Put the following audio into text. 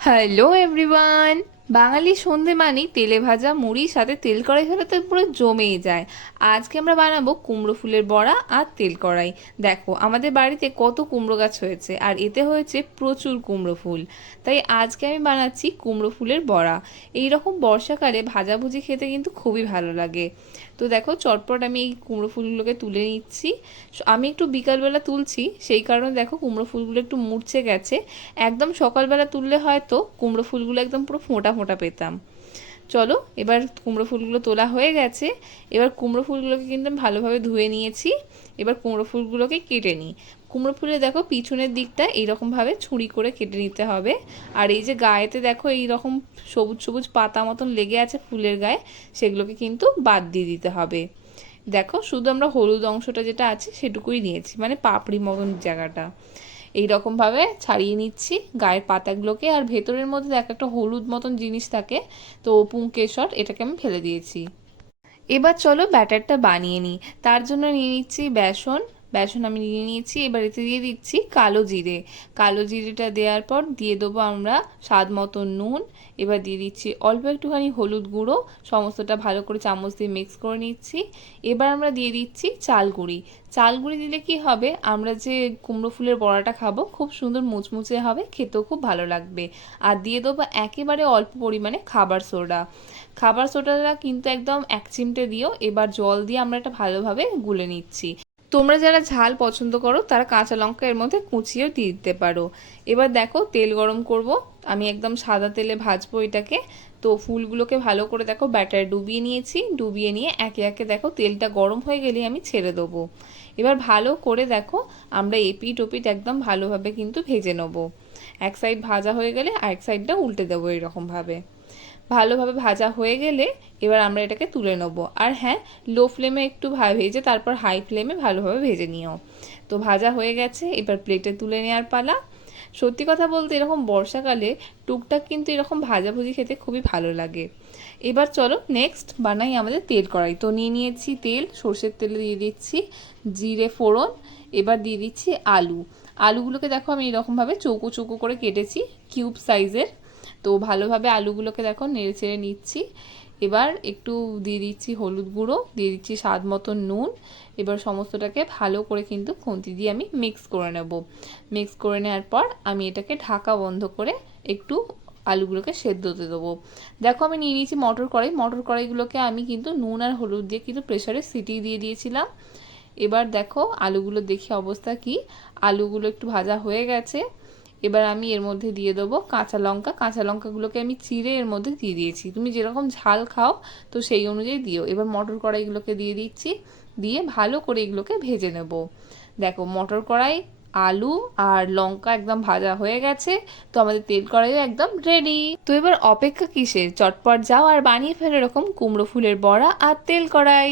Hello everyone বাঙালি সন্ধে মানেই তেলে ভাজা মুড়ির সাথে তেল কড়াই হলে তো পুরো জমেই যায়। আজকে আমরা বানাবো কুমড়ো ফুলের বড়া আর তেল কড়াই। দেখো, আমাদের বাড়িতে কত কুমড়ো গাছ হয়েছে আর এতে হয়েছে প্রচুর কুমড়ো ফুল। তাই আজকে আমি বানাচ্ছি কুমড়ো ফুলের বড়া। এই রকম বর্ষাকালে ভাজাভুজি খেতে কিন্তু খুবই ভালো লাগে। তো দেখো, চটপট আমি এই কুমড়ো ফুলগুলোকে তুলে নিচ্ছি। আমি একটু বিকালবেলা তুলছি, সেই কারণে দেখো কুমড়ো ফুলগুলো একটু মুড়ছে গেছে। একদম সকালবেলা তুললে হয়তো কুমড়ো ফুলগুলো একদম পুরো ফোঁটা ফোঁটা পেতাম। চলো, এবার কুমড়ো ফুলগুলো তোলা হয়ে গেছে। এবার কুমড়ো ফুলগুলোকে কিন্তু আমি ভালোভাবে ধুয়ে নিয়েছি। এবার কুমড়ো ফুলগুলোকে কেটে নিই। কুমড়ো ফুলে দেখো পিছনের দিকটা এইরকমভাবে ছুরি করে কেটে নিতে হবে। আর এই যে গায়েতে দেখো এই রকম সবুজ সবুজ পাতা মতন লেগে আছে ফুলের গায়ে, সেগুলোকে কিন্তু বাদ দিয়ে দিতে হবে। দেখো, শুধু আমরা হলুদ অংশটা যেটা আছে সেটুকুই নিয়েছি মানে পাপড়ি মতন জায়গাটা। এই রকমভাবে ছাড়িয়ে নিচ্ছি। গায়ের পাতাগুলোকে আর ভেতরের মধ্যে দেখ একটা হলুদ মতন জিনিস থাকে, তো পুঙ্কেশর এটাকে আমি ফেলে দিয়েছি। এবার চলো ব্যাটারটা বানিয়ে নিই। তার জন্য নিয়ে নিচ্ছি বেসন বেসন আমি নিয়ে নিয়েছি এবার দিয়ে দিচ্ছি কালো জিরে। কালো জিরেটা দেওয়ার পর দিয়ে দেবো আমরা স্বাদ মতো নুন। এবার দিয়ে দিচ্ছি অল্প একটুখানি হলুদ গুঁড়ো, সমস্তটা ভালো করে চামচ দিয়ে মিক্স করে নিচ্ছি। এবার আমরা দিয়ে দিচ্ছি চাল গুঁড়ি। চাল গুঁড়ি দিলে কি হবে, আমরা যে কুমড়ো ফুলের বড়াটা খাব, খুব সুন্দর মুচমুচে হবে, খেতেও খুব ভালো লাগবে। আর দিয়ে দেবো একেবারে অল্প পরিমাণে খাবার সোডা। খাবার সোডাটা কিন্তু একদম এক চিমটে দিও, এবার জল দিয়ে আমরা এটা ভালোভাবে গুলে নিচ্ছি। তোমরা যারা ঝাল পছন্দ করো, তারা কাঁচা লঙ্কা এর মধ্যে কুচিয়েও দিয়ে দিতে পারো। এবার দেখো, তেল গরম করব। আমি একদম সাদা তেলে ভাজবো এটাকে। তো ফুলগুলোকে ভালো করে দেখো, ব্যাটারে ডুবিয়ে নিয়েছি। ডুবিয়ে নিয়ে একে একে দেখো, তেলটা গরম হয়ে গেলে আমি ছেড়ে দেবো। এবার ভালো করে দেখো, আমরা এপিট ওপিট একদম ভালোভাবে কিন্তু ভেজে নেব। এক সাইড ভাজা হয়ে গেলে আরেক সাইডটা উল্টে দেবো এরকমভাবে। ভালোভাবে ভাজা হয়ে গেলে এবার আমরা এটাকে তুলে নেব। আর হ্যাঁ লো ফ্লেমে একটু ভেজে তারপর হাই ফ্লেমে ভালোভাবে ভেজে নিও। তো ভাজা হয়ে গেছে, এবার প্লেটে তুলে নেওয়ার পালা। সত্যি কথা বলতে এরকম বর্ষাকালে টুকটাক কিন্তু এরকম ভাজাভুজি খেতে খুবই ভালো লাগে। এবার চলো নেক্সট বানাই আমাদের তেল কড়াই। তো নিয়ে নিয়েছি তেল, সর্ষের তেল দিয়ে দিচ্ছি জিরে, ফোড়ন, এবার দিয়ে দিচ্ছি আলু। আলুগুলোকে দেখো আমি এরকমভাবে চৌকো চৌকো করে কেটেছি কিউব সাইজের তো ভালোভাবে আলুগুলোকে দেখো নেড়ে চেড়ে নিচ্ছি। এবার একটু দিয়ে দিচ্ছি হলুদ গুঁড়ো, দিয়ে দিচ্ছি স্বাদ মতো নুন। এবার সমস্তটাকে ভালো করে কিন্তু খুন্তি দিয়ে আমি মিক্স করে নেব। মিক্স করে নেওয়ার পর আমি এটাকে ঢাকা বন্ধ করে একটু আলুগুলোকে সেদ্ধ হতে দেবো। দেখো আমি নিয়ে নিয়েছি মটর কড়াই। মটর কড়াইগুলোকে আমি কিন্তু নুন আর হলুদ দিয়ে কিন্তু প্রেশারে সিটি দিয়ে দিয়েছিলাম। এবার দেখো আলুগুলো দেখি অবস্থা কি? আলুগুলো একটু ভাজা হয়ে গেছে। এবার আমি এর মধ্যে দিয়ে দেবো কাঁচা লঙ্কা। কাঁচা লঙ্কাগুলোকে আমি চিড়ে এর মধ্যে দিয়ে দিয়েছি। তুমি যেরকম ঝাল খাও, তো সেই অনুযায়ী দিও। এবার মটর কড়াইগুলোকে দিয়ে দিচ্ছি। দিয়ে ভালো করে এগুলোকে ভেজে নেব। দেখো, মটর কড়াই, আলু আর লঙ্কা একদম ভাজা হয়ে গেছে, তো আমাদের তেল কড়াইও একদম রেডি তো এবার অপেক্ষা কিসের? চটপট যাও আর বানিয়ে ফেলো এরকম কুমড়ো ফুলের বড়া আর তেল কড়াই।